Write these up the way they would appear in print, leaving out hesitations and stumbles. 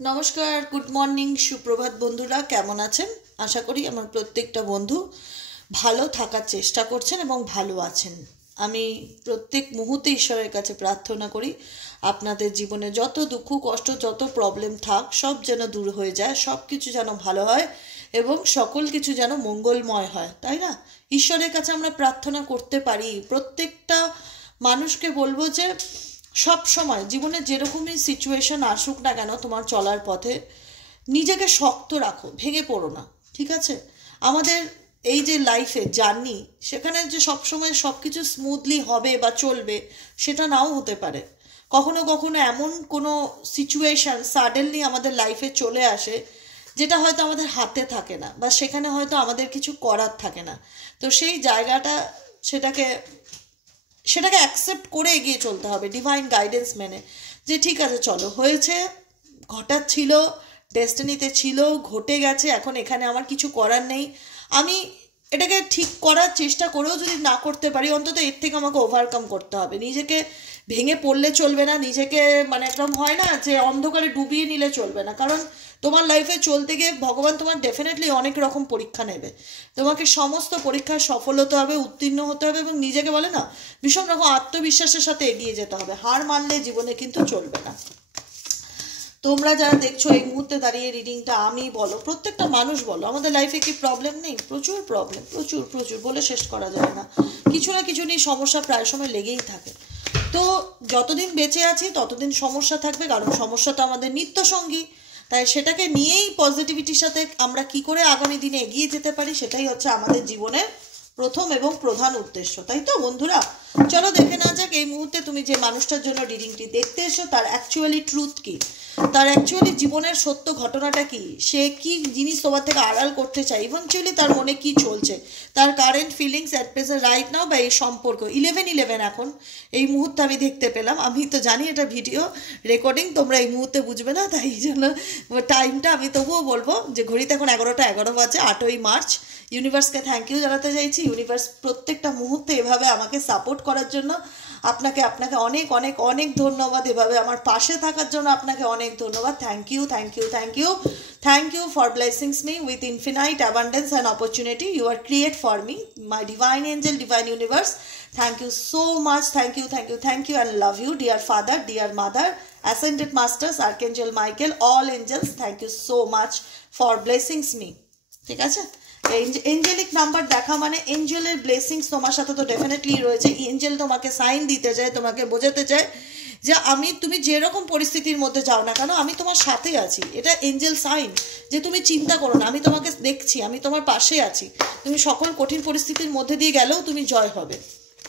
নমস্কার, good morning, সুপ্রভাত বন্ধুরা, কেমন আছেন? আশা করি আমার প্রত্যেকটা বন্ধু ভালো থাকার চেষ্টা করছেন এবং ভালো আছেন। আমি প্রত্যেক মুহূর্তে ঈশ্বরের কাছে প্রার্থনা করি আপনাদের জীবনে যত দুঃখ কষ্ট যত প্রবলেম থাক সব যেন দূর হয়ে যায়, সব কিছু যেন ভালো হয় এবং সকল কিছু যেন মঙ্গলময় হয়, তাই না? ঈশ্বরের কাছে আমরা প্রার্থনা করতে পারি। প্রত্যেকটা মানুষকে বলবো যে সব সময় জীবনে যেরকমই সিচুয়েশন আসুক না কেন তোমার চলার পথে নিজেকে শক্ত রাখো, ভেঙে পড়ো না, ঠিক আছে? আমাদের এই যে লাইফে জার্নি, সেখানে যে সব সময় সব কিছু স্মুথলি হবে বা চলবে সেটা নাও হতে পারে। কখনো কখনো এমন কোনো সিচুয়েশন সাডেনলি আমাদের লাইফে চলে আসে যেটা হয়তো আমাদের হাতে থাকে না, বা সেখানে হয়তো আমাদের কিছু করার থাকে না। তো সেই জায়গাটা সেটাকে সেটাকে অ্যাকসেপ্ট করে এগিয়ে চলতে হবে ডিভাইন গাইডেন্স মেনে, যে ঠিক আছে চলো, হয়েছে, ঘটার ছিল, ডেস্টিনিতে ছিল, ঘটে গেছে, এখন এখানে আমার কিছু করার নেই। আমি এটাকে ঠিক করার চেষ্টা করেও যদি না করতে পারি, অন্তত এর থেকে আমাকে ওভারকাম করতে হবে। নিজেকে ভেঙে পড়লে চলবে না, নিজেকে মানে একদম হয় না যে অন্ধকারে ডুবিয়ে নিলে চলবে না। কারণ তোমার লাইফে চলতে গিয়ে ভগবান তোমার ডেফিনেটলি অনেক রকম পরীক্ষা নেবে। তোমাকে সমস্ত পরীক্ষায় সফল হতে হবে, উত্তীর্ণ হতে হবে এবং নিজেকে বলে না ভীষণ রকম আত্মবিশ্বাসের সাথে এগিয়ে যেতে হবে। হার মানলে জীবনে কিন্তু চলবে না। তোমরা যারা দেখছো এই মুহূর্তে দাঁড়িয়ে রিডিংটা, আমি বলো, প্রত্যেকটা মানুষ বলো, আমাদের লাইফে কি প্রবলেম নেই? প্রচুর প্রবলেম, প্রচুর প্রচুর, বলে শেষ করা যায় না। কিছু না কিছু নিয়ে সমস্যা প্রায় সময় লেগেই থাকে। তো যতদিন বেঁচে আছি ততদিন সমস্যা থাকবে, কারণ সমস্যা তো আমাদের নিত্য সঙ্গী। তাই সেটাকে নিয়েই পজিটিভিটির সাথে আমরা কি করে আগামী দিনে এগিয়ে যেতে পারি, সেটাই হচ্ছে আমাদের জীবনের প্রথম এবং প্রধান উদ্দেশ্য, তাই তো বন্ধুরা? চলো দেখে না যাক এই মুহূর্তে তুমি যে মানুষটার জন্য রিডিংটি দেখতে এসো তার অ্যাকচুয়ালি ট্রুথ কি, তার অ্যাকচুয়ালি জীবনের সত্য ঘটনাটা কি, সে কি জিনিস তোমার থেকে আড়াল করতে চায়, ইভেনচুয়ালি তার মনে কি চলছে, তার current feelings at present right now, বা এই সম্পর্ক 11-11 এখন এই মুহূর্তে আমি দেখতে পেলাম। আমি তো জানি এটা ভিডিও রেকর্ডিং, তোমরা এই মুহূর্তে বুঝবে না, তাই জন্য টাইমটা আমি তবুও বলবো যে ঘড়িতে এখন 11টা 11 বাজে, 8ই মার্চ। ইউনিভার্সকে থ্যাংক ইউ জানাতে চাইছি। ইউনিভার্স প্রত্যেকটা মুহূর্তে এভাবে আমাকে সাপোর্ট করার জন্য আপনাকে আপনাকে অনেক অনেক অনেক ধন্যবাদ। এভাবে আমার পাশে থাকার জন্য আপনাকে অনেক ধন্যবাদ। Thank you, thank you, thank you, thank you for blessings me with infinite abundance and opportunity you are create for me, my divine angel, divine universe. Thank you so much, thank you, thank you, thank you, and love you dear father, dear mother, ascended masters, archangel Michael, all angels, thank you so much for blessings me. ঠিক আছে? Angelic number দেখা মানে এঞ্জেলের blessings তোমার সাথে তো definitely রয়েছে। Angel তোমাকে sign দিতে চায়, তোমাকে বোঝাতে চায় যে তুমি যেরকম পরিস্থিতির মধ্যে যাও না কেন, আমি তোমার সাথে আছি। এটা এঞ্জেল সাইন যে তুমি চিন্তা করো না, আমি তোমাকে দেখছি, আমি তোমার পাশে আছি। তুমি সকল কঠিন পরিস্থিতির মধ্যে দিয়ে গেলেও তুমি জয় হবে,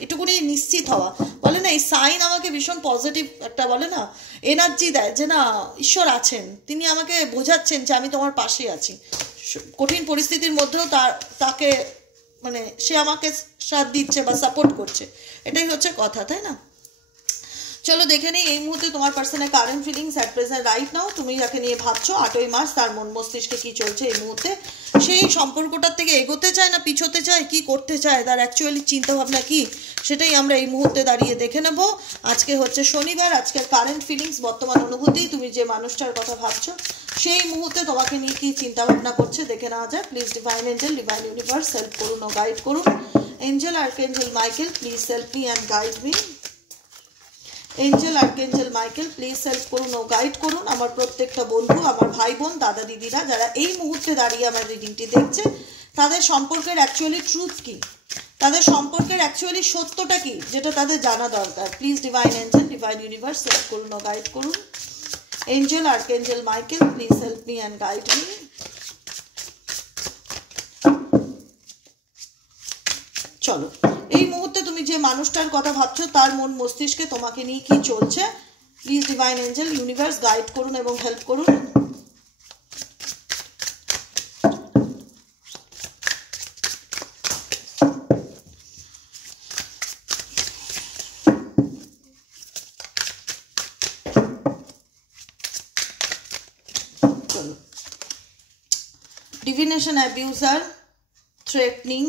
এটুকুনি নিশ্চিত হওয়া। বলে না এই সাইন আমাকে ভীষণ পজিটিভ একটা বলে না এনার্জি দেয়, যে না ঈশ্বর আছেন, তিনি আমাকে বোঝাচ্ছেন যে আমি তোমার পাশে আছি। কঠিন পরিস্থিতির মধ্যেও তাকে মানে সে আমাকে সাথ দিচ্ছে বা সাপোর্ট করছে, এটাই হচ্ছে কথা, তাই না? চলো দেখে নিই এই মুহূর্তে তোমার পার্সনের current feelings at present right now. তুমি যাকে নিয়ে ভাবছো 8ই মার্চ, তার মন মস্তিষ্কে কি চলছে এই মুহূর্তে, সেই সম্পর্কটার থেকে এগোতে চায় না পিছোতে চায়, কি করতে চায়, তার অ্যাকচুয়ালি চিন্তাভাবনা কি, সেটাই আমরা এই মুহূর্তে দাঁড়িয়ে দেখে নেব। আজকে হচ্ছে শনিবার, আজকের কারেন্ট ফিলিংস, বর্তমান অনুভূতি, তুমি যে মানুষটার কথা ভাবছো সেই মুহূর্তে তোমাকে নিয়ে কি চিন্তাভাবনা করছে দেখে নেওয়া যায়। Please divine angel, divine universe help করুন ও গাইড করুন। Angel archangel Michael please help me and guide me. Angel archangel Michael please help করুন ও গাইড করুন আমার প্রত্যেকটা বন্ধু, আমার ভাই বোন, দাদা দিদিরা যারা এই মুহূর্তে দাঁড়িয়ে আমার রিডিংটি দেখছে, তাদের সম্পর্কের অ্যাকচুয়ালি ট্রুথ কি, তাদের সম্পর্কের অ্যাকচুয়ালি সত্যটা কি, যেটা তাদের জানা দরকার। Please divine angel, divine universe help করুন ও গাইড করুন। Angel archangel Michael please help me and guide me. চলো এই মুহূর্তে তুমি যে মানুষটার কথা ভাবছো তার মন মস্তিষ্কে তোমাকে নিয়ে কি চলছে, please divine angel universe guide করুন এবং হেল্প করুন। চলো divination abuser, threatening,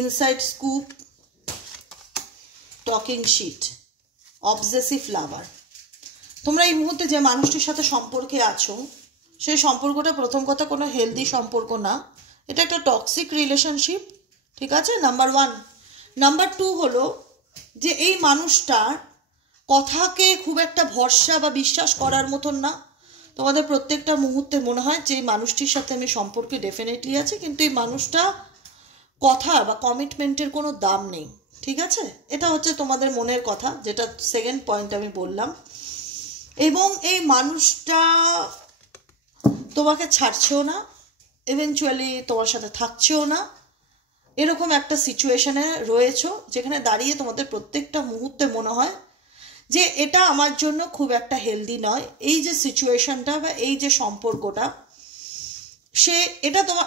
inside scoop, talking shit, obsessive lover. তোমরা এই মুহূর্তে যে মানুষটির সাথে সম্পর্কে আছো সেই সম্পর্কটা প্রথম কথা কোনো হেলদি সম্পর্ক না, এটা একটা টক্সিক রিলেশনশিপ, ঠিক আছে, নাম্বার 1। নাম্বার 2 হলো যে এই মানুষটার কথাকে খুব একটা ভরসা বা বিশ্বাস করার মতন না। তোমাদের প্রত্যেকটা মুহূর্তে মনে হয় যে এই মানুষটির সাথে আমি সম্পর্কে ডেফিনেটলি আছে, কিন্তু এই মানুষটা কথা বা কমিটমেন্টের কোনো দাম নেই, ঠিক আছে। এটা হচ্ছে তোমাদের মনের কথা, যেটা সেকেন্ড পয়েন্ট আমি বললাম। এবং এই মানুষটা তোমাকে ছাড়ছেও না, ইভেনচুয়ালি তোমার সাথে থাকছেও না, এরকম একটা সিচুয়েশনে রয়েছো যেখানে দাঁড়িয়ে তোমাদের প্রত্যেকটা মুহূর্তে মনে হয় যে এটা আমার জন্য খুব একটা হেলদি নয়। এই যে সিচুয়েশনটা বা এই যে সম্পর্কটা,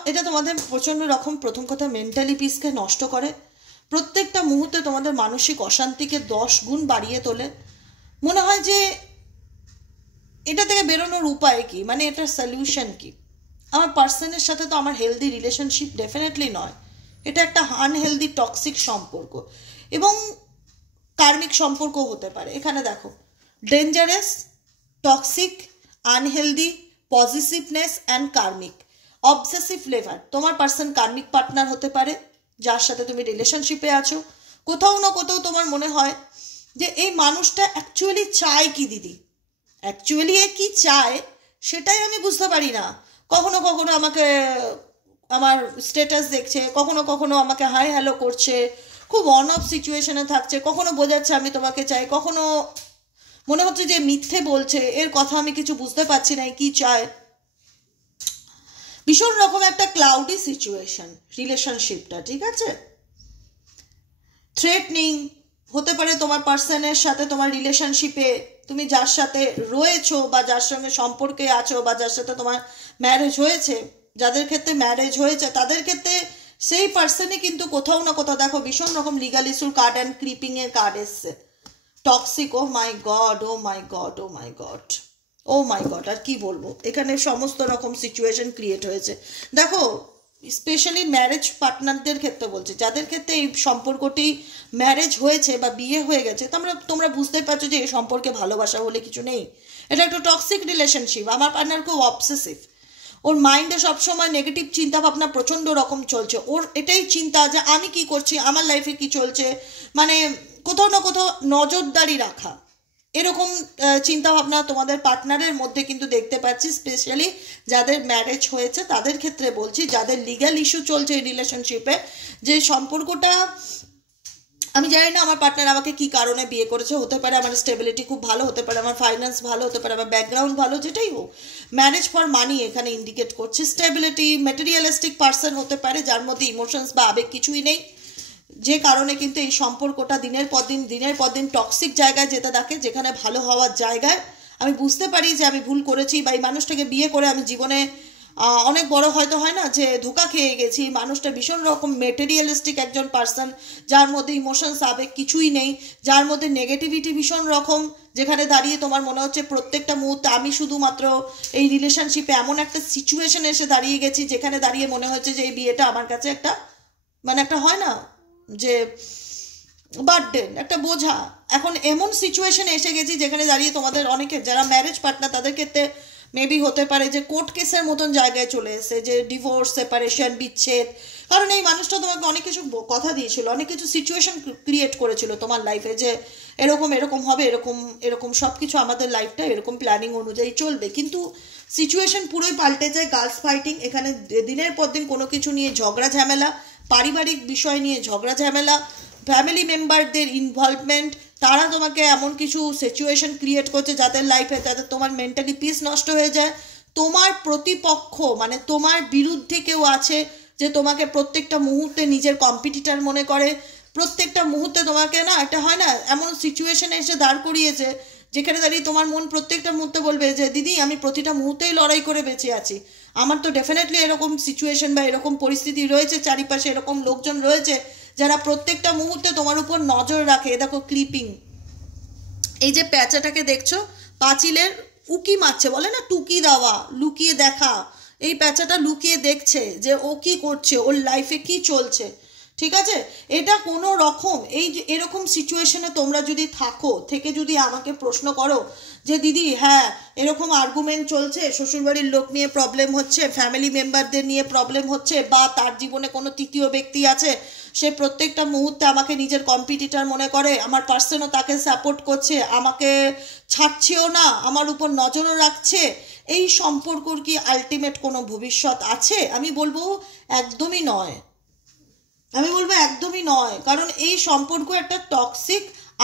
এটা তোমাদের প্রচণ্ড রকম প্রথম কথা মেন্টালি পিসকে নষ্ট করে, প্রত্যেকটা মুহূর্তে তোমাদের মানসিক অশান্তিকে 10 গুণ বাড়িয়ে তোলে। মনে হয় যে এটা থেকে বেরোনোর উপায় কি, মানে এটার সলিউশন কি। আমার পার্সনের সাথে তো আমার হেলদি রিলেশনশিপ ডেফিনেটলি নয়, এটা একটা আনহেলদি টক্সিক সম্পর্ক এবং কার্মিক সম্পর্ক হতে পারে। এখানে দেখো, dangerous, toxic, unhealthy, positiveness and karmic, obsessive lever. তোমার পার্সন কার্মিক পার্টনার হতে পারে যার সাথে তুমি রিলেশনশিপে আছো। কোথাও না কোথাও তোমার মনে হয় যে এই মানুষটা অ্যাকচুয়ালি চায় কি দিদি, অ্যাকচুয়ালি এ কি চায় সেটাই আমি বুঝতে পারি না। কখনো কখনো আমাকে আমার স্ট্যাটাস দেখছে, কখনো কখনো আমাকে হাই হ্যালো করছে, খুব অন অফ সিচুয়েশনে থাকছে, কখনো বোঝাচ্ছে আমি তোমাকে চাই, কখনো মনে হচ্ছে যে মিথ্যে বলছে, এর কথা আমি কিছু বুঝতে পারছি না কি চায়। ভীষণ রকম একটা ক্লাউডি সিচুয়েশন রিলেশনশিপটা, ঠিক আছে। থ্রেটনিং হতে পারে তোমার পার্সনের সাথে, তোমার রিলেশনশিপে তুমি যার সাথে রয়েছো বা যার সঙ্গে সম্পর্কে আছো বা যার সাথে তোমার ম্যারেজ হয়েছে, যাদের ক্ষেত্রে ম্যারেজ হয়েছে তাদের ক্ষেত্রে সেই পার্সনই কিন্তু কোথাও না কোথাও দেখো ভীষণ রকম লিগাল ইস্যুর কার্ড অ্যান্ড ক্রিপিং এর কার্ড এসছে, টক্সিক। ও মাই গড, ও মাই গড, ও মাই গড, ও মাই গড, আর কি বলবো, এখানে সমস্ত রকম সিচুয়েশন ক্রিয়েট হয়েছে। দেখো স্পেশালি ম্যারেজ পার্টনারদের ক্ষেত্রে বলছে, যাদের ক্ষেত্রে এই সম্পর্কটি ম্যারেজ হয়েছে বা বিয়ে হয়ে গেছে, তোমরা বুঝতে পারছো যে এই সম্পর্কে ভালোবাসা বলে কিছু নেই, এটা একটা টক্সিক রিলেশনশিপ। আমার পার্টনার খুব অবসেসিভ, ওর মাইন্ডে সবসময় নেগেটিভ চিন্তা ভাবনা প্রচণ্ড রকম চলছে, ওর এটাই চিন্তা যে আমি কি করছি, আমার লাইফে কি চলছে, মানে কোথাও না কোথাও নজরদারি রাখা, এরকম চিন্তাভাবনা তোমাদের পার্টনারের মধ্যে কিন্তু দেখতে পাচ্ছি। স্পেশালি যাদের ম্যারেজ হয়েছে তাদের ক্ষেত্রে বলছি, যাদের লিগ্যাল ইস্যু চলছে এই রিলেশনশিপে, যে সম্পর্কটা আমি জানি না আমার পার্টনার আমাকে কি কারণে বিয়ে করেছে, হতে পারে আমার স্টেবিলিটি খুব ভালো, হতে পারে আমার ফাইন্যান্স ভালো, হতে পারে আমার ব্যাকগ্রাউন্ড ভালো, যেটাই হোক, ম্যারেজ ফর মানি এখানে ইন্ডিকেট করছে। স্টেবিলিটি, মেটেরিয়ালিস্টিক পার্সন হতে পারে যার মধ্যে ইমোশনস বা আবেগ কিছুই নেই, যে কারণে কিন্তু এই সম্পর্কটা দিনের পর দিন টক্সিক জায়গায় যেতে থাকে, যেখানে ভালো হওয়ার জায়গায় আমি বুঝতে পারি যে আমি ভুল করেছি বা এই মানুষটাকে বিয়ে করে আমি জীবনে অনেক বড় হয়তো হয় না যে ধোঁকা খেয়ে গেছি। মানুষটা ভীষণ রকম মেটেরিয়ালিস্টিক একজন পার্সন, যার মধ্যে ইমোশনস আবেগ কিছুই নেই, যার মধ্যে নেগেটিভিটি ভীষণ রকম, যেখানে দাঁড়িয়ে তোমার মনে হচ্ছে প্রত্যেকটা মুহূর্তে আমি শুধুমাত্র এই রিলেশনশিপে এমন একটা সিচুয়েশনে এসে দাঁড়িয়ে গেছি যেখানে দাঁড়িয়ে মনে হচ্ছে যে এই বিয়েটা আমার কাছে একটা মানে একটা হয় না যে বার্ডেন, একটা বোঝা। এখন এমন সিচুয়েশনে এসে গেছি যেখানে দাঁড়িয়ে তোমাদের অনেকে যারা ম্যারেজ পার্টনার তাদের ক্ষেত্রে মেবি হতে পারে যে কোর্ট কেসের মতন জায়গায় চলে এসে, যে ডিভোর্স, সেপারেশন, বিচ্ছেদ। কারণ এই মানুষটা তোমাকে অনেক কিছু কথা দিয়েছিল, অনেক কিছু সিচুয়েশন ক্রিয়েট করেছিল তোমার লাইফে, যে এরকম এরকম হবে, এরকম এরকম সব কিছু আমাদের লাইফটা এরকম প্ল্যানিং অনুযায়ী চলবে, কিন্তু সিচুয়েশন পুরোই পাল্টে যায়। গার্লস ফাইটিং, এখানে দিনের পর দিন কোনো কিছু নিয়ে ঝগড়া ঝামেলা, পারিবারিক বিষয় নিয়ে ঝগড়া ঝামেলা, ফ্যামিলি মেম্বারদের ইনভলভমেন্ট, তারা তোমাকে এমন কিছু সিচুয়েশন ক্রিয়েট করছে যাদের লাইফে তাদের তোমার মেন্টালি পিস নষ্ট হয়ে যায়। তোমার প্রতিপক্ষ মানে তোমার বিরুদ্ধে কেউ আছে যে তোমাকে প্রত্যেকটা মুহূর্তে নিজের কম্পিটিটর মনে করে, প্রত্যেকটা মুহূর্তে তোমাকে না একটা হয় না এমন সিচুয়েশনে এসে দাঁড় করিয়েছে যেখানে দাঁড়িয়ে তোমার মন প্রত্যেকটা মুহূর্তে বলবে যে দিদি আমি প্রতিটা মুহূর্তেই লড়াই করে বেঁচে আছি। আমার তো ডেফিনেটলি এরকম সিচুয়েশন বা এরকম পরিস্থিতি রয়েছে, চারিপাশে এরকম লোকজন রয়েছে যারা প্রত্যেকটা মুহূর্তে তোমার উপর নজর রাখে। দেখো ক্লিপিং, এই যে প্যাঁচাটাকে দেখছো পাঁচিলের উকি মারছে, বলে না টুকি দেওয়া, লুকিয়ে দেখা, এই প্যাঁচাটা লুকিয়ে দেখছে যে ও কি করছে, ওর লাইফে কি চলছে, ঠিক আছে। এটা কোনো রকম এই যে এরকম সিচুয়েশনে তোমরা যদি থাকো, থেকে যদি আমাকে প্রশ্ন করো যে দিদি হ্যাঁ এরকম আর্গুমেন্ট চলছে, শ্বশুরবাড়ির লোক নিয়ে প্রবলেম হচ্ছে, ফ্যামিলি মেম্বারদের নিয়ে প্রবলেম হচ্ছে, বা তার জীবনে কোনো তৃতীয় ব্যক্তি আছে, সে প্রত্যেকটা মুহূর্তে আমাকে নিজের কম্পিটিটর মনে করে, আমার পার্সনও তাকে সাপোর্ট করছে, আমাকে ছাড়ছেও না, আমার উপর নজরও রাখছে, এই সম্পর্কর কি আলটিমেট কোনো ভবিষ্যৎ আছে? আমি বলবো একদমই নয়। আমি বলবো একদমই নয়, কারণ এই সম্পর্ক একটা টক্সিক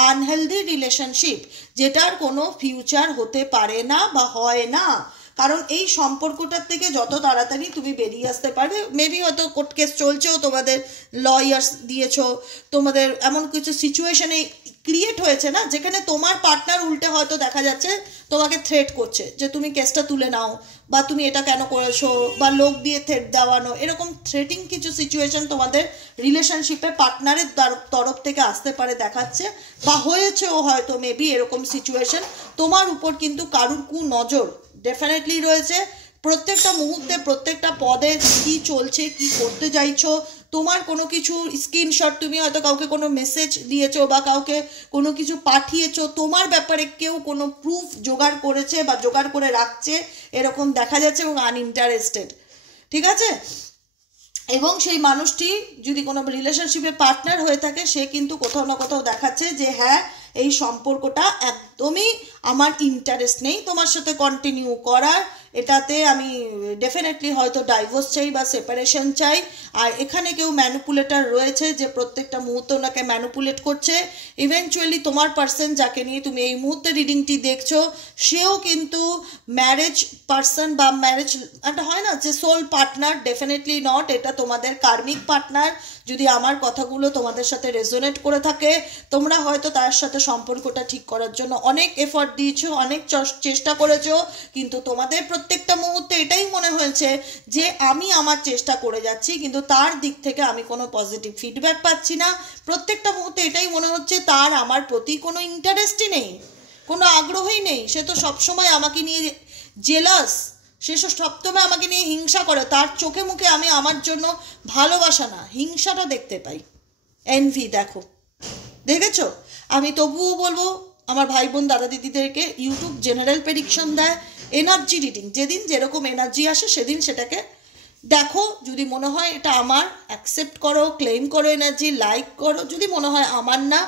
আনহেলদি রিলেশনশিপ, যেটার কোনো ফিউচার হতে পারে না বা হয় না। কারণ এই সম্পর্কটার থেকে যত তাড়াতাড়ি তুমি বেরিয়ে আসতে পারবে, মেবি হয়তো কোর্ট কেস চলছেও, তোমাদের লয়ার্স দিয়েছো, তোমাদের এমন কিছু সিচুয়েশনে ক্রিয়েট হয়েছে না যেখানে তোমার পার্টনার উল্টে হয়তো দেখা যাচ্ছে তোমাকে থ্রেট করছে যে তুমি কেসটা তুলে নাও, বা তুমি এটা কেন করেছো, বা লোক দিয়ে থ্রেট দেওয়ানো, এরকম থ্রেটিং কিছু সিচুয়েশন তোমাদের রিলেশনশিপে পার্টনারের তরফ থেকে আসতে পারে দেখাচ্ছে, বা হয়েছেও হয়তো মেবি এরকম সিচুয়েশন। তোমার উপর কিন্তু কারুর নজর ডেফিনেটলি রয়েছে, প্রত্যেকটা মুহূর্তে প্রত্যেকটা পদে কি চলছে, কি করতে চাইছো, তোমার কোনো কিছু স্ক্রিনশট, তুমি হয়তো কাউকে কোনো মেসেজ দিয়েছো বা কাউকে কোনো কিছু পাঠিয়েছো, তোমার ব্যাপারে কেউ কোনো প্রুফ জোগাড় করেছে বা জোগাড় করে রাখছে, এরকম দেখা যাচ্ছে, এবং আনইন্টারেস্টেড, ঠিক আছে? এবং সেই মানুষটি যদি কোনো রিলেশনশিপে পার্টনার হয়ে থাকে, সে কিন্তু কোথাও না কোথাও দেখাচ্ছে যে হ্যাঁ এই সম্পর্কটা একদমই আমার ইন্টারেস্ট নেই তোমার সাথে কন্টিনিউ করার, এটাতে আমি ডেফিনেটলি হয়তো ডাইভোর্স চাই বা সেপারেশন চাই। আর এখানে কেউ ম্যানিপুলেটর রয়েছে যে প্রত্যেকটা মুহূর্তে ওনাকে ম্যানিপুলেট করছে। ইভেনচুয়ালি তোমার পার্সন যাকে নিয়ে তুমি এই মুহূর্তে রিডিংটি দেখছো, সেও কিন্তু ম্যারেজ পার্সন বা ম্যারেজ একটা হয় না যে সোল পার্টনার, ডেফিনেটলি নট, এটা তোমাদের কার্মিক পার্টনার। যদি আমার কথাগুলো তোমাদের সাথে রেজোনেট করে থাকে, তোমরা হয়তো তার সাথে সম্পর্কটা ঠিক করার জন্য অনেক এফর্ট দিয়েছো, অনেক চেষ্টা করেছো, কিন্তু তোমাদের প্রত্যেকটা মুহূর্তে এটাই মনে হয়েছে যে আমি আমার চেষ্টা করে যাচ্ছি, কিন্তু তার দিক থেকে আমি কোনো পজিটিভ ফিডব্যাক পাচ্ছি না। প্রত্যেকটা মুহূর্তে এটাই মনে হচ্ছে তার আমার প্রতি কোনো ইন্টারেস্টই নেই, কোনো আগ্রহই নেই। সে তো সবসময় আমাকে নিয়ে জেলাস, সে সবসময় আমাকে নিয়ে হিংসা করে। তার চোখে মুখে আমি আমার জন্য ভালোবাসা না, হিংসাটা দেখতে পাই, এনভি। দেখেছো? আমি তবুও বলবো আমার ভাই বোন দাদা দিদিদেরকে, ইউটিউব জেনারেল প্রেডিকশন দেয়, এনার্জি রিডিং, যেদিন যেরকম এনার্জি আসে সেদিন সেটাকে দেখো। যদি মনে হয় এটা আমার, অ্যাকসেপ্ট করো, ক্লেম করো এনার্জি, লাইক করো। যদি মনে হয় আমার না,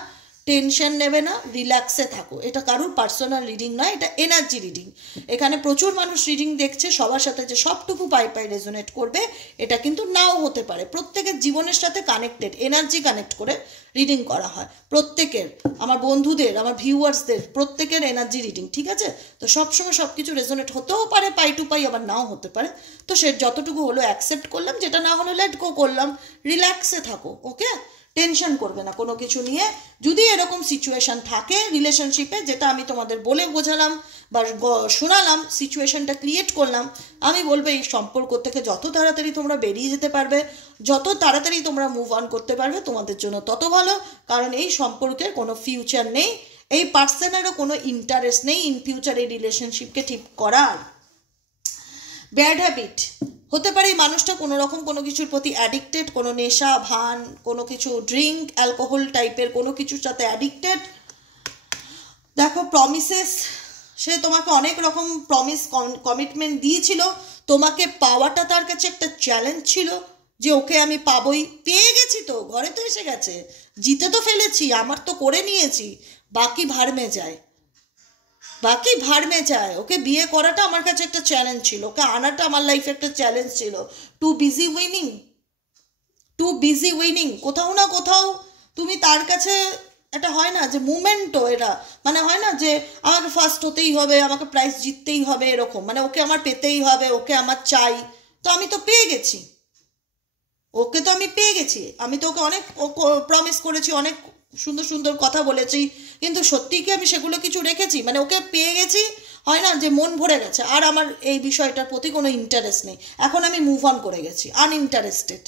টেনশন নেবে না, রিল্যাক্সে থাকো। এটা কারুর পার্সোনাল রিডিং নয়, এটা এনার্জি রিডিং। এখানে প্রচুর মানুষ রিডিং দেখছে, সবার সাথে যে সবটুকু পাই রেজোনেট করবে এটা কিন্তু নাও হতে পারে। প্রত্যেকের জীবনের সাথে কানেক্টেড, এনার্জি কানেক্ট করে রিডিং করা হয় প্রত্যেকের, আমার বন্ধুদের, আমার ভিউয়ার্সদের প্রত্যেকের এনার্জি রিডিং, ঠিক আছে? তো সবসময় সব কিছু রেজোনেট হতেও পারে পাই টু পাই, আবার নাও হতে পারে। তো সে যতটুকু হলো অ্যাকসেপ্ট করলাম, যেটা না হলো লেট গো করলাম। রিল্যাক্সে থাকো, ওকে? টেনশন করবে না কোনো কিছু নিয়ে। যদি এরকম সিচুয়েশন থাকে রিলেশনশিপে, যেটা আমি তোমাদের বলে বোঝালাম বা শোনালাম, সিচুয়েশনটা ক্রিয়েট করলাম, আমি বলবো এই সম্পর্ক থেকে যত তাড়াতাড়ি তোমরা বেরিয়ে যেতে পারবে, যত তাড়াতাড়ি তোমরা মুভ অন করতে পারবে, তোমাদের জন্য তত ভালো। কারণ এই সম্পর্কের কোনো ফিউচার নেই, এই পার্সনেরও কোনো ইন্টারেস্ট নেই ইন ফিউচার এই রিলেশনশিপকে ঠিক করার। ব্যাড হ্যাবিট হতে পারে মানুষটা কোনো রকম কোনো কিছুর প্রতি অ্যাডিক্টেড, কোনো নেশা ভান, কোনো কিছু ড্রিঙ্ক, অ্যালকোহল টাইপের কোনো কিছুর সাথে অ্যাডিক্টেড। দেখো, প্রমিসেস, সে তোমাকে অনেক রকম প্রমিস কমিটমেন্ট দিয়েছিল, তোমাকে পাওয়াটা তার কাছে একটা চ্যালেঞ্জ ছিল যে ওকে আমি পাবোই। পেয়ে গেছি তো, ঘরে তো এসে গেছে, জিতে তো ফেলেছি, আমার তো করে নিয়েছি, বাকি ভাড়মে যায়, বাকি ভাড়মে যায়। ওকে বিয়ে করাটা আমার কাছে একটা চ্যালেঞ্জ ছিল, ওকে আনাটা আমার লাইফে একটা চ্যালেঞ্জ ছিল। To busy winning, to busy winning. কোথাও না কোথাও তুমি তার কাছে একটা হয় না যে মুমেন্টও, এটা মানে হয় না যে আমাকে ফার্স্ট হতেই হবে, আমাকে প্রাইজ জিততেই হবে, এরকম মানে ওকে আমার পেতেই হবে, ওকে আমার চাই। তো আমি তো পেয়ে গেছি, ওকে তো আমি পেয়ে গেছি, আমি তো ওকে অনেক প্রমিস করেছি, অনেক সুন্দর সুন্দর কথা বলেছি, কিন্তু সত্যি কি আমি সেগুলো কিছু রেখেছি? মানে ওকে পেয়ে গেছি, হয় না যে মন ভরে গেছে, আর আমার এই বিষয়টার প্রতি কোনো ইন্টারেস্ট নেই, এখন আমি মুভ অন করে গেছি, আনইন্টারেস্টেড।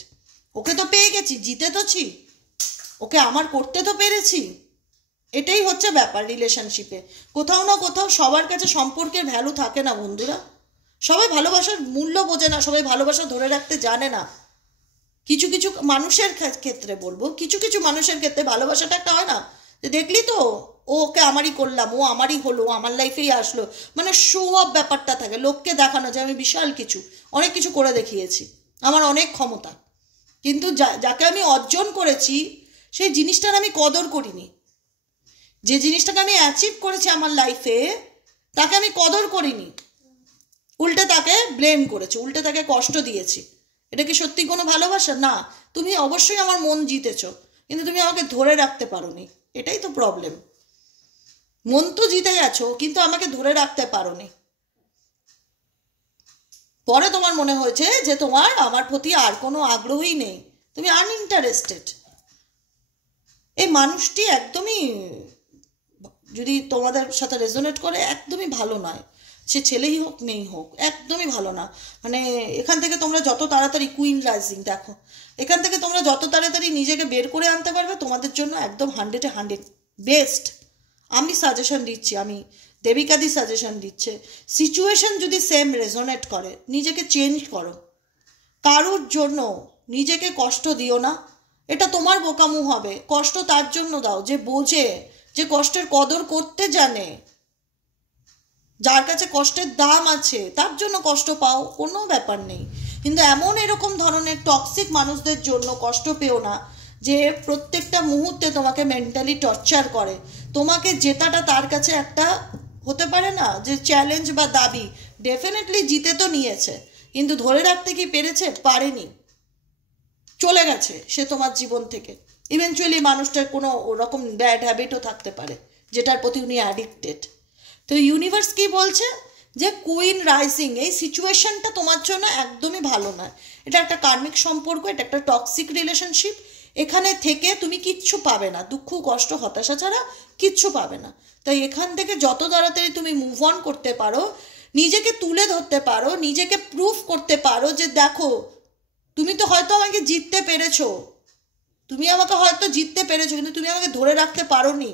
ওকে তো পেয়ে গেছি, জিতে তোছি, ওকে আমার করতে তো পেরেছি। এটাই হচ্ছে ব্যাপার রিলেশনশিপে। কোথাও না কোথাও সবার কাছে সম্পর্কের ভ্যালু থাকে না বন্ধুরা, সবাই ভালোবাসার মূল্য বোঝে না, সবাই ভালোবাসা ধরে রাখতে জানে না। কিছু কিছু মানুষের ক্ষেত্রে বলবো, কিছু কিছু মানুষের ক্ষেত্রে ভালোবাসাটা একটা হয় না যে দেখলি তো ওকে আমারই করলাম, ও আমারই হলো, আমার লাইফেই আসলো, মানে শো অফ ব্যাপারটা থাকে, লোককে দেখানো যে আমি বিশাল কিছু, অনেক কিছু করে দেখিয়েছি, আমার অনেক ক্ষমতা। কিন্তু যাকে আমি অর্জন করেছি সেই জিনিসটার আমি কদর করিনি। যে জিনিসটাকে আমি অ্যাচিভ করেছি আমার লাইফে তাকে আমি কদর করিনি, উল্টে তাকে ব্লেম করেছি, উল্টে তাকে কষ্ট দিয়েছি। এটা কি সত্যি কোনো ভালোবাসা? না। তুমি অবশ্যই আমার মন জিতেছ, কিন্তু তুমি আমাকে ধরে রাখতে পারোনি, এটাই তো প্রবলেম। মন তো জিতে গেছো, কিন্তু আমাকে ধরে রাখতে পারোনি। পরে তোমার মনে হয়েছে যে তোমার আমার প্রতি আর কোনো আগ্রহই নেই, তুমি আনইন্টারেস্টেড। এই মানুষটি একদমই, যদি তোমাদের সাথে রেজোনেট করে, একদমই ভালো নয়। সে ছেলেই হোক মেয়েই হোক, একদমই ভালো না। মানে এখান থেকে তোমরা যত তাড়াতাড়ি, কুইন রাইজিং দেখো, এখান থেকে তোমরা যত তাড়াতাড়ি নিজেকে বের করে আনতে পারবে তোমাদের জন্য একদম 100-100 বেস্ট। আমি সাজেশন দিচ্ছি, আমি দেবিকাদি সাজেশন দিচ্ছে, সিচুয়েশন যদি সেম রেজোনেট করে নিজেকে চেঞ্জ করো। কারোর জন্য নিজেকে কষ্ট দিও না, এটা তোমার বোকামু হবে। কষ্ট তার জন্য দাও যে বোঝে, যে কষ্টের কদর করতে জানে, যার কাছে কষ্টের দাম আছে, তার জন্য কষ্ট পাও, কোনো ব্যাপার নেই। কিন্তু এমন এরকম ধরনের টক্সিক মানুষদের জন্য কষ্ট পেও না যে প্রত্যেকটা মুহূর্তে তোমাকে মেন্টালি টর্চার করে। তোমাকে জেতাটা তার কাছে একটা হতে পারে না যে চ্যালেঞ্জ বা দাবি, ডেফিনেটলি জিতে তো নিয়েছে, কিন্তু ধরে রাখতে কি পেরেছে? পারেনি, চলে গেছে সে তোমার জীবন থেকে। ইভেনচুয়ালি মানুষটার কোনো ওরকম ব্যাড হ্যাবিটও থাকতে পারে যেটার প্রতি উনি অ্যাডিক্টেড। তো ইউনিভার্স কি বলছে যে কুইন রাইজিং, এই সিচুয়েশনটা তোমার জন্য একদমই ভালো নয়। এটা একটা কার্মিক সম্পর্ক, এটা একটা টক্সিক রিলেশনশিপ। এখানে থেকে তুমি কিচ্ছু পাবে না, দুঃখ কষ্ট হতাশা ছাড়া কিচ্ছু পাবে না। তাই এখান থেকে যত তাড়াতাড়ি তুমি মুভ অন করতে পারো, নিজেকে তুলে ধরতে পারো, নিজেকে প্রুফ করতে পারো যে দেখো তুমি তো হয়তো আমাকে জিততে পেরেছো, তুমি আমাকে হয়তো জিততে পেরেছো, কিন্তু তুমি আমাকে ধরে রাখতে পারোনি।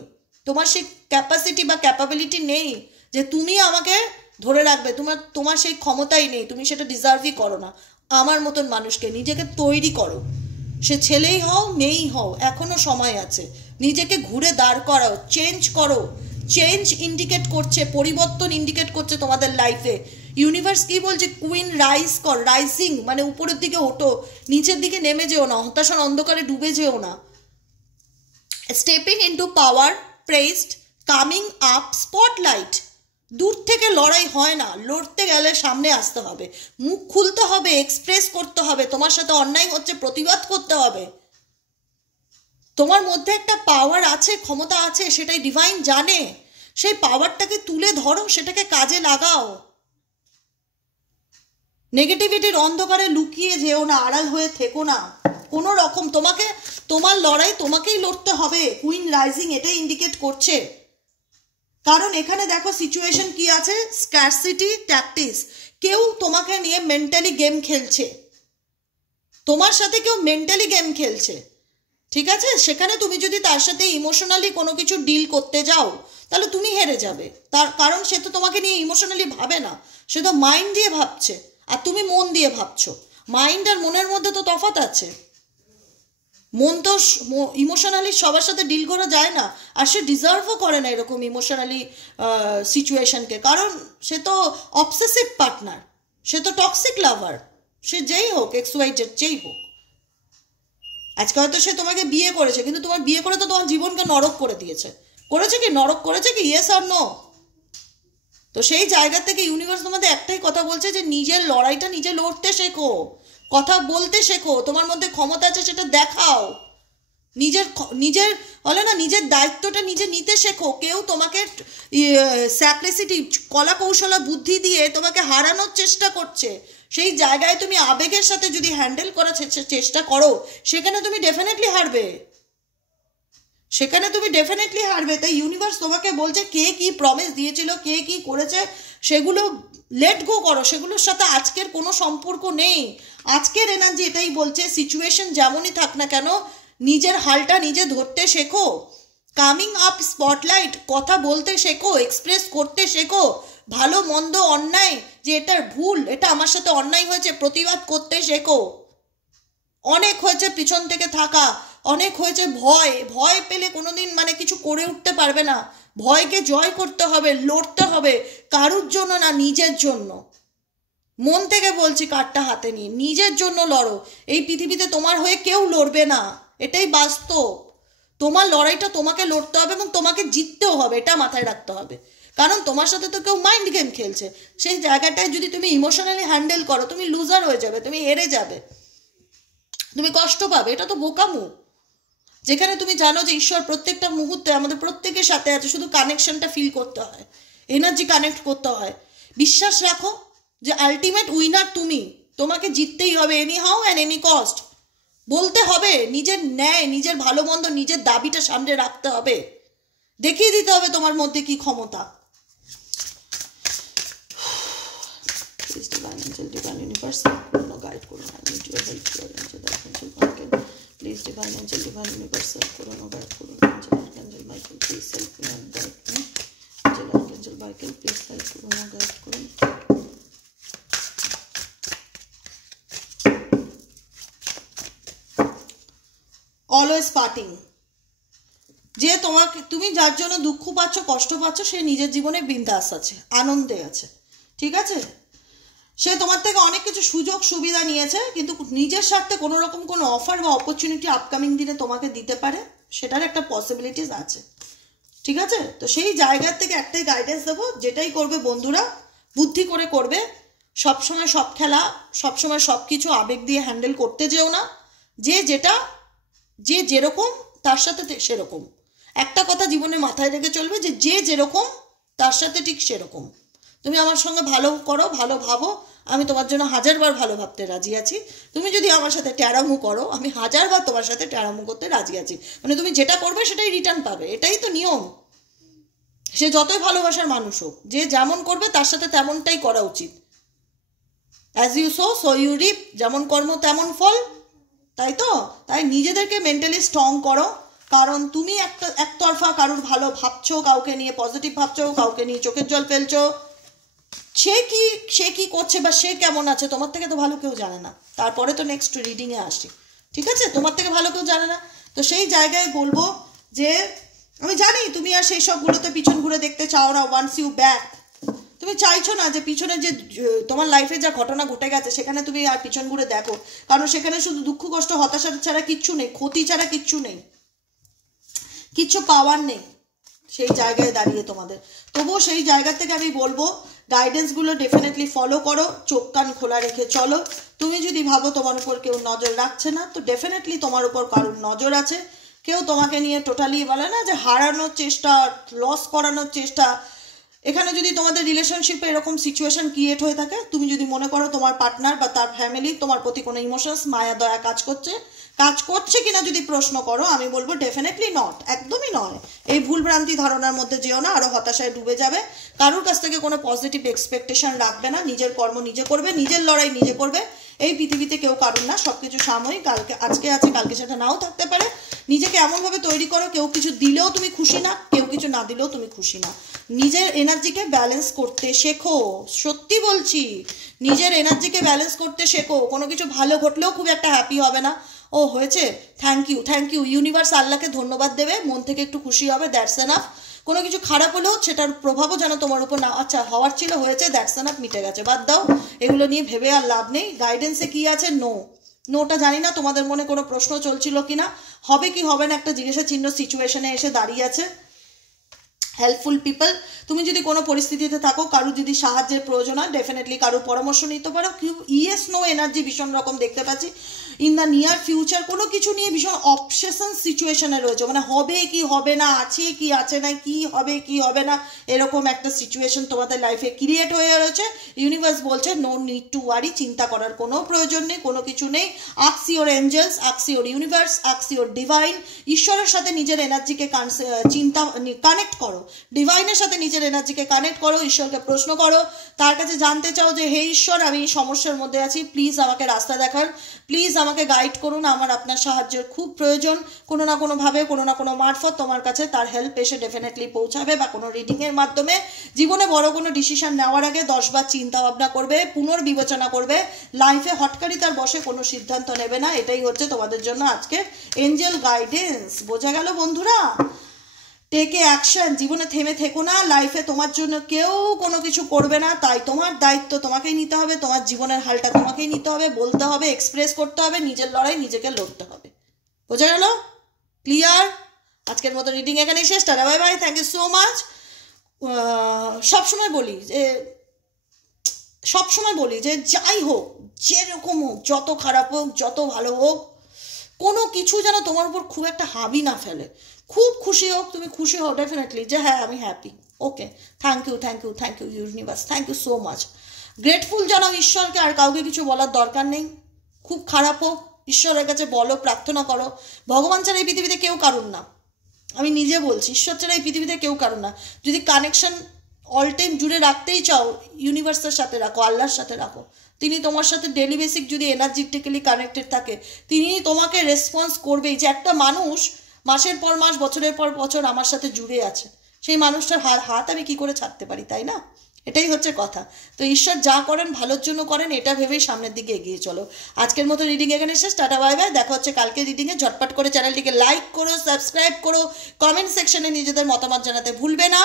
তোমার সেই ক্যাপাসিটি বা ক্যাপাবিলিটি নেই যে তুমি আমাকে ধরে রাখবে, তোমার সেই ক্ষমতাই নেই, তুমি সেটা ডিজার্ভই করো না। আমার মতন মানুষকে নিজেকে তৈরি করো, সে ছেলেই হও মেয়েই হও, এখনো সময় আছে। নিজেকে ঘুরে দাঁড় করাও, চেঞ্জ করো। চেঞ্জ ইন্ডিকেট করছে, পরিবর্তন ইন্ডিকেট করছে তোমাদের লাইফে। ইউনিভার্স কি বলছে? কুইন রাইজ কর, রাইজিং মানে উপরের দিকে ওঠো, নিচের দিকে নেমে যেও না, হতাশার অন্ধকারে ডুবে যেও না। স্টেপিং ইনটু পাওয়ার, প্রেজড, কামিং আপ, স্পটলাইট। দূর থেকে লড়াই হয় না, লড়তে গেলে সামনে আসতে হবে, মুখ খুলতে হবে, এক্সপ্রেস করতে হবে, তোমার সাথে অন্যায় হচ্ছে প্রতিবাদ করতে হবে। তোমার মধ্যে একটা পাওয়ার আছে, ক্ষমতা আছে, সেটাই ডিভাইন জানে। সেই পাওয়ারটাকে তুলে ধরো, সেটাকে কাজে লাগাও। নেগেটিভিটির অন্ধকারে লুকিয়ে যেও না, আড়াল হয়ে থেকো না কোনো রকম। তোমার লড়াই তোমাকেই লড়তে হবে। কুইন রাইজিং এটাই ইন্ডিকেট করছে। কারণ এখানে দেখো সিচুয়েশন কি আছে, স্ক্যারসিটি ট্যাকটিক্স। কেউ তোমাকে নিয়ে মেন্টালি গেম খেলছে, তোমার সাথে কেউ মেন্টালি গেম খেলছে, ঠিক আছে? সেখানে তুমি যদি তার সাথে ইমোশনালি কোনো কিছু ডিল করতে যাও তাহলে তুমি হেরে যাবে। তার কারণ সে তো তোমাকে নিয়ে ইমোশনালি ভাবে না, সে তো মাইন্ড দিয়ে ভাবছে, আর তুমি মন দিয়ে ভাবছো। মাইন্ড আর মনের মধ্যে তো তফাৎ আছে। মন তো ইমোশনালি সবার সাথে ডিল করা যায় না, আর সে ডিজার্ভও করে না এরকম ইমোশনালি সিচুয়েশনকে, কারণ সে তো অবসেসিভ পার্টনার, সে তো টক্সিক লাভার, সে যেই হোক, XYZ যেই হোক। আজকে হয়তো সে তোমাকে বিয়ে করেছে, কিন্তু তোমার বিয়ে করে তো তোমার জীবনকে নরক করে দিয়েছে। করেছে কি? নরক করেছে কি? ইয়েস আর নো? তো সেই জায়গা থেকে ইউনিভার্স তোমাদের একটাই কথা বলছে যে নিজের লড়াইটা নিজে লড়তে শেখো, কথা বলতে শেখো, তোমার মধ্যে ক্ষমতা আছে সেটা দেখাও, নিজের বলে না, নিজের দায়িত্বটা নিজে নিতে শেখো। কেউ তোমাকে স্যাক্রিসিটি, কলা কৌশলা বুদ্ধি দিয়ে তোমাকে হারানোর চেষ্টা করছে, সেই জায়গায় তুমি আবেগের সাথে যদি হ্যান্ডেল করার চেষ্টা করো, সেখানে তুমি ডেফিনেটলি হারবে, সেখানে তুমি ডেফিনেটলি হারবে। তাই ইউনিভার্স তোমাকে বলছে কে কি প্রমিস দিয়েছিল, কে কি করেছে, সেগুলো লেট গো করো, সেগুলোর সাথে আজকের কোনো সম্পর্ক নেই। আজকের এনার্জি এটাই বলছে, সিচুয়েশন যেমনই থাক না কেন, নিজের হালটা নিজে ধরতে শেখো, কামিং আপ স্পটলাইট, কথা বলতে শেখো, এক্সপ্রেস করতে শেখো, ভালো মন্দ অন্যায়, যে এটার ভুল, এটা আমার সাথে অন্যায় হয়েছে, প্রতিবাদ করতে শেখো। অনেক হয়েছে পিছন থেকে থাকা, অনেক হয়েছে ভয়, ভয় পেলে কোনোদিন মানে কিছু করে উঠতে পারবে না। ভয়কে জয় করতে হবে, লড়তে হবে, কারুর জন্য না, নিজের জন্য। মন থেকে বলছি, কার্ডটা হাতে নিয়ে নিজের জন্য লড়ো। এই পৃথিবীতে তোমার হয়ে কেউ লড়বে না, এটাই বাস্তব। তোমার লড়াইটা তোমাকে লড়তে হবে এবং তোমাকে জিততেও হবে, এটা মাথায় রাখতে হবে। কারণ তোমার সাথে তো কেউ মাইন্ড গেম খেলছে। সেই জায়গাটায় যদি তুমি ইমোশনালি হ্যান্ডেল করো, তুমি লুজার হয়ে যাবে, তুমি হেরে যাবে, তুমি কষ্ট পাবে। এটা তো বোকামু। যেখানে তুমি জানো যে ঈশ্বর প্রত্যেকটা মুহূর্তে আমাদের প্রত্যেকের সাথে আছে, শুধু কানেকশনটা ফিল করতে হয়, এনার্জি কানেক্ট করতে হয়। বিশ্বাস রাখো যে আলটিমেট উইনার তুমি, তোমাকে জিততেই হবে, any how and any cost. বলতে হবে নিজের ন্যায়, নিজের ভালো মন্দ, নিজের দাবিটা সামনে রাখতে হবে, দেখিয়ে দিতে হবে তোমার মধ্যে কি ক্ষমতা। Please divine angel, divine universe, guide করুন, I need your help, your angel, archangel Michael. Please divine angel, divine universe, করুন, guide করুন, angel, archangel Michael, please help me and guide me. Angel, archangel Michael, please help করুন, guide করুন। Always parting. যে তোমাকে, তুমি যার জন্য দুঃখ পাচ্ছ, কষ্ট পাচ্ছ, সে নিজের জীবনে বিন্দাস আছে, আনন্দে আছে, ঠিক আছে? সে তোমার থেকে অনেক কিছু সুযোগ সুবিধা নিয়েছে, কিন্তু নিজের স্বার্থে কোনো রকম কোনো অফার বা অপরচুনিটি আপকামিং দিনে তোমাকে দিতে পারে, সেটার একটা পসিবিলিটিস আছে, ঠিক আছে? তো সেই জায়গার থেকে একটাই গাইডেন্স দেবো, যেটাই করবে বন্ধুরা বুদ্ধি করে করবে। সবসময় সব খেলা, সবসময় সব কিছু আবেগ দিয়ে হ্যান্ডেল করতে যেও না। যে যেরকম তার সাথে সেরকম। একটা কথা জীবনে মাথায় রেখে চলবে যে যে যেরকম তার সাথে ঠিক সেরকম। তুমি আমার সঙ্গে ভালো করো, ভালো ভাবো, আমি তোমার জন্য 1000বার ভালো ভাবতে রাজি আছি। তুমি যদি আমার সাথে ট্যাড়ামু করো, আমি 1000বার তোমার সাথে ট্যাড়ামু করতে রাজি আছি। মানে তুমি যেটা করবে সেটাই রিটার্ন পাবে, এটাই তো নিয়ম। সে যতই ভালোবাসার মানুষ হোক, যে যেমন করবে তার সাথে তেমনটাই করা উচিত। As you sow so you reap, যেমন কর্ম তেমন ফল, তাই তো? তাই নিজেদেরকে মেন্টালি স্ট্রং করো। কারণ তুমি একতরফা কারুর ভালো ভাবছো, কাউকে নিয়ে পজিটিভ ভাবছো, কাউকে নিয়ে চোখের জল ফেলছো, সে কি করছে বা সে কেমন আছে তোমার থেকে তো ভালো কেউ জানে না। তারপরে তো নেক্সট রিডিংয়ে আসি, ঠিক আছে? তোমার থেকে ভালো কেউ জানে না। তো সেই জায়গায় বলবো যে আমি জানি তুমি আর সেই সবগুলোতে পিছন ঘুরে দেখতে চাও না। ওয়ান্স ইউ ব্যাক, তুমি চাইছো না যে পিছনে যে তোমার লাইফে যা ঘটনা ঘটে গেছে সেখানে তুমি আর পিছন ঘুরে দেখো। কারণ সেখানে শুধু দুঃখ কষ্ট হতাশা ছাড়া কিচ্ছু নেই, ক্ষতি ছাড়া কিচ্ছু নেই, কিচ্ছু পাওয়ার নেই সেই জায়গায় দাঁড়িয়ে তোমাদের। তবুও সেই জায়গা থেকে আমি বলবো গাইডেন্সগুলো ডেফিনেটলি ফলো করো, চোখ কান খোলা রেখে চলো। তুমি যদি ভাবো তোমার উপর কেউ নজর রাখছে না, তো ডেফিনেটলি তোমার উপর কারোর নজর আছে। কেউ তোমাকে নিয়ে টোটালি বলে না যে হারানোর চেষ্টা, লস করানোর চেষ্টা। এখানে যদি তোমাদের রিলেশনশিপে এরকম সিচুয়েশন ক্রিয়েট হয়ে থাকে, তুমি যদি মনে করো তোমার পার্টনার বা তার ফ্যামিলি তোমার প্রতি কোনো ইমোশনস, মায়া দয়া কাজ করছে কিনা যদি প্রশ্ন করো, আমি বলবো ডেফিনেটলি নট, একদমই নয়। এই ভুলভ্রান্তি ধারণার মধ্যে যেও না, আরো হতাশায় ডুবে যাবে। কারোর কাছ থেকে কোনো পজিটিভ এক্সপেকটেশন রাখবে না। নিজের কর্ম নিজে করবে, নিজের লড়াই নিজে করবে। এই পৃথিবীতে কেউ কারণ না, সবকিছু সাময়িক, কালকে আজকে আছে কালকে সেটা নাও থাকতে পারে। নিজেকে এমনভাবে তৈরি করো, কেউ কিছু দিলেও তুমি খুশি না, কেউ কিছু না দিলেও তুমি খুশি না। নিজের এনার্জিকে ব্যালেন্স করতে শেখো, সত্যি বলছি, নিজের এনার্জিকে ব্যালেন্স করতে শেখো। কোনো কিছু ভালো ঘটলেও খুব একটা হ্যাপি হবে না, ও হয়েছে থ্যাংক ইউ, ইউনিভার্স আল্লাহকে ধন্যবাদ দেবে, মন থেকে একটু খুশি হবে, দ্যাটস এনাফ। কোনো কিছু খারাপ হলেও সেটার প্রভাবও যেন তোমার উপর না, আচ্ছা হওয়ার ছিল হয়েছে, দ্যাটস এনাফ, মিটে গেছে, বাদ দাও। এগুলো নিয়ে ভেবে আর লাভ নেই। গাইডেন্সে কি আছে? নোটা জানি না তোমাদের মনে কোনো প্রশ্ন চলছিল কিনা, হবে কি হবে না একটা জিজ্ঞাসা চিহ্ন সিচুয়েশনে এসে দাঁড়িয়ে আছে। হেল্পফুল পিপল, তুমি যদি কোনো পরিস্থিতিতে থাকো, কারো যদি সাহায্যের প্রয়োজন হয়, ডেফিনেটলি কারো পরামর্শ নিতে পারো। ইয়েস নো এনার্জি ভীষণ রকম দেখতে পাচ্ছি। ইন দ্য নিয়ার ফিউচার কোনো কিছু নিয়ে ভীষণ অবসেশন সিচুয়েশনে রয়েছে, মানে হবে কি হবে না, আছে কি আছে না, কি হবে কি হবে না, এরকম একটা সিচুয়েশন তোমাদের লাইফে ক্রিয়েট হয়ে রয়েছে। ইউনিভার্স বলছে নো নিড টু ওয়ারি, চিন্তা করার কোনো প্রয়োজন নেই, কোনো কিছু নেই। আক্স your Angeles, আক্স your universe, আক্স your divine. ঈশ্বরের সাথে নিজের এনার্জিকে কানেক্ট করো। ডিভাইনের সাথে নিজের এনার্জিকে কানেক্ট করো, ঈশ্বরকে প্রশ্ন করো, তার কাছে জানতে চাও যে হে ঈশ্বর, আমি এই সমস্যার মধ্যে আছি, প্লিজ আমাকে রাস্তা দেখান, প্লিজ আমাকে গাইড করুন, আমার আপনার সাহায্যের খুব প্রয়োজন, কোনো না কোনোভাবে কোনো না কোনো মারফত তোমার কাছে তার হেল্প এসে ডেফিনেটলি পৌঁছাবে, বা কোনো রিডিংয়ের মাধ্যমে। জীবনে বড় কোনো ডিসিশন নেওয়ার আগে 10বার চিন্তা ভাবনা করবে, পুনর্বিবেচনা করবে, লাইফে হটকারি তার বসে কোনো সিদ্ধান্ত নেবে না। এটাই হচ্ছে তোমাদের জন্য আজকে এঞ্জেল গাইডেন্স। বোঝা গেল বন্ধুরা? টেকে অ্যাকশন, জীবনে থেমে থেকো না, লাইফে তোমার জন্য কেউ কোনো কিছু করবে না, তাই তোমার দায়িত্ব তোমাকেই নিতে হবে, তোমার জীবনের হালটা তোমাকেই নিতে হবে, বলতে হবে, এক্সপ্রেস করতে হবে, নিজের লড়াই নিজেকে লড়তে হবে। বোঝা গেল? ক্লিয়ার? আজকের মতো রিডিং এখানেই শেষ। Tata, bye bye, thank you so much. সবসময় বলি যে যাই হোক, যেরকম হোক, যত খারাপ হোক, যত ভালো হোক, কোনো কিছু যেন তোমার উপর খুব একটা হাবি না ফেলে। খুব খুশি হোক, তুমি খুশি হও ডেফিনেটলি যে হ্যাঁ আমি happy, okay, thank you universe, thank you so much. Grateful জানাও ঈশ্বরকে, আর কাউকে কিছু বলার দরকার নেই। খুব খারাপ হোক, ঈশ্বরের কাছে বলো, প্রার্থনা করো। ভগবান ছাড়া এই পৃথিবীতে কেউ কারণ না, আমি নিজে বলছি, ঈশ্বর ছাড়া এই পৃথিবীতে কেউ কারণ না। যদি কানেকশন অল টাইম জুড়ে রাখতেই চাও, ইউনিভার্সের সাথে রাখো, আল্লাহর সাথে রাখো। তিনি তোমার সাথে ডেলি বেসিক যদি এনার্জেটিক্যালি কানেক্টেড থাকে, তিনি তোমাকে রেসপন্স করবেই। যে একটা মানুষ মাসের পর মাস, বছরের পর বছর আমার সাথে জুড়ে আছে, সেই মানুষটার হাত আমি কি করে ছাড়তে পারি, তাই না? এটাই হচ্ছে কথা। তো ঈশ্বর যা করেন ভালোর জন্য করেন, এটা ভেবেই সামনের দিকে এগিয়ে চলো। আজকের মতো রিডিং এখানে শেষ। টাটা, বাই বাই, দেখা হচ্ছে কালকে রিডিংয়ে। ঝটপট করে চ্যানেলটিকে লাইক করো, সাবস্ক্রাইব করো, কমেন্ট সেকশনে নিজেদের মতামত জানাতে ভুলবে না।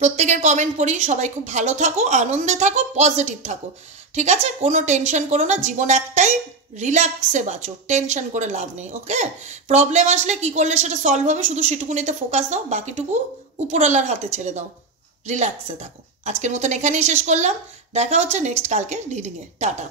প্রত্যেকের কমেন্ট পড়ি। সবাই খুব ভালো থাকো, আনন্দে থাকো, পজিটিভ থাকো, ঠিক আছে? কোনো টেনশন করো না, জীবন একটাই, রিল্যাক্সে বাঁচো, টেনশন করে লাভ নেই, ওকে? প্রবলেম আসলে কি করলে সেটা সলভ হবে, শুধু সেটুকুনিতে ফোকাস দাও, বাকিটুকু উপরওয়ালার হাতে ছেড়ে দাও, রিল্যাক্সে থাকো। আজকের মতন এখানেই শেষ করলাম, দেখা হচ্ছে নেক্সট কালকে রিডিংয়ে। টাটা।